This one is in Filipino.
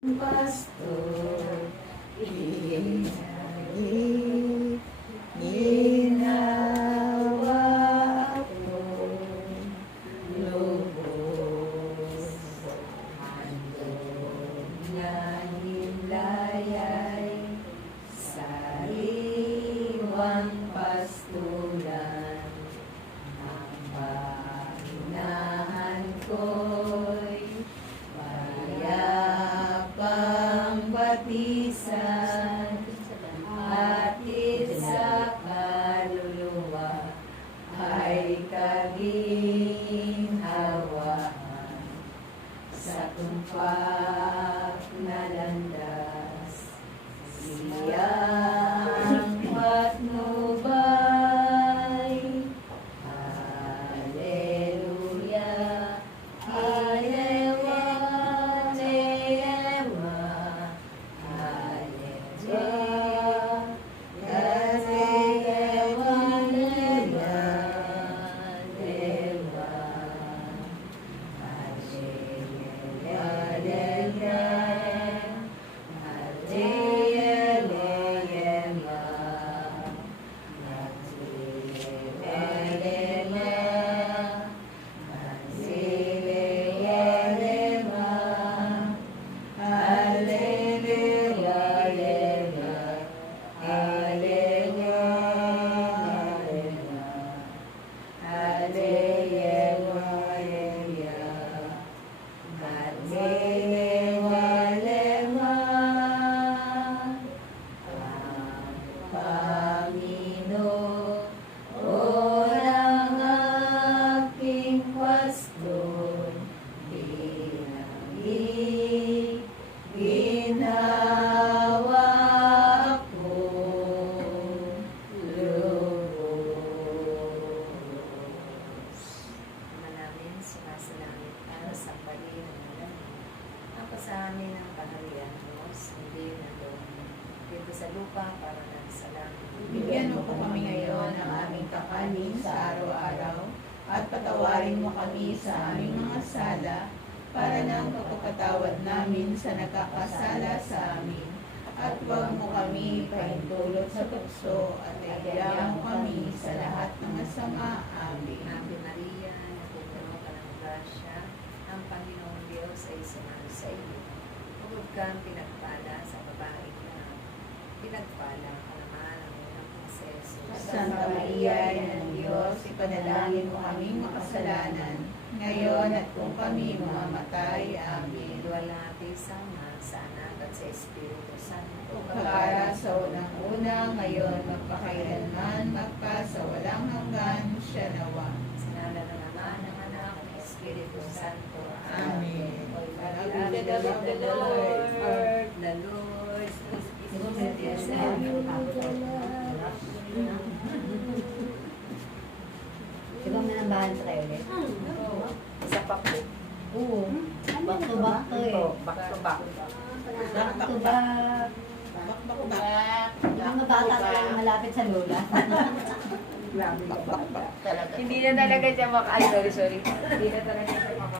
Pastor, ginawa ako lubos, handog na nilayay sa iwang pastulan. Ang panginahan ko'y payapang batisan, hatid sa kaluluwa ay kaginhawaan. Sa tumpak na landas, siyang patnubay. Hallelujah, Alewa, Alewa, Alewa, Alewa, Alewa, Panginoon ang aking pastor, ginawa ako lubos. Namin sumasalangit ka sa pagin ng ulan. Ako sa amin ang kaharian mo, hindi na doon. Dito sa lupa para na sa langit. Bigyan mo po kami ngayon ng aming kakanin sa araw-araw at patawarin mo kami sa aming mga sala para ng pagkakatawad namin sa nakakasala sa amin. At huwag mo kami pahintulot sa tukso at iyayaw mo kami sa lahat ng masama. Amen. Ave Maria, napupuno ka ng grasya, ang Panginoong Diyos ay sumalo sa iyo. Huwag kang pinagpala sa babaeng na pinagpala ka naman ang unang si Jesus. Santa Maria, Ina ng Diyos, ipanalangin mo kaming makasalanan, ngayon at kung kami mamamatay. Amen. Luwalhati sa Ama, sa Anak at sa Espiritu Santo. Pagkara sa unang-una, ngayon, magpakailanman, magpa sa walang hanggan, siya nawa. Sinala na naman ng Anak at Espiritu Santo. Amen. Love the Lord. The Lord. Di ba may nambahan sa kayo ulit? Isa pa po. Oo. Back to back to eh. Back to back. Back to back. Yung mga bata tayo malapit sa lola. Hindi na talaga siya sorry. Hindi na talaga siya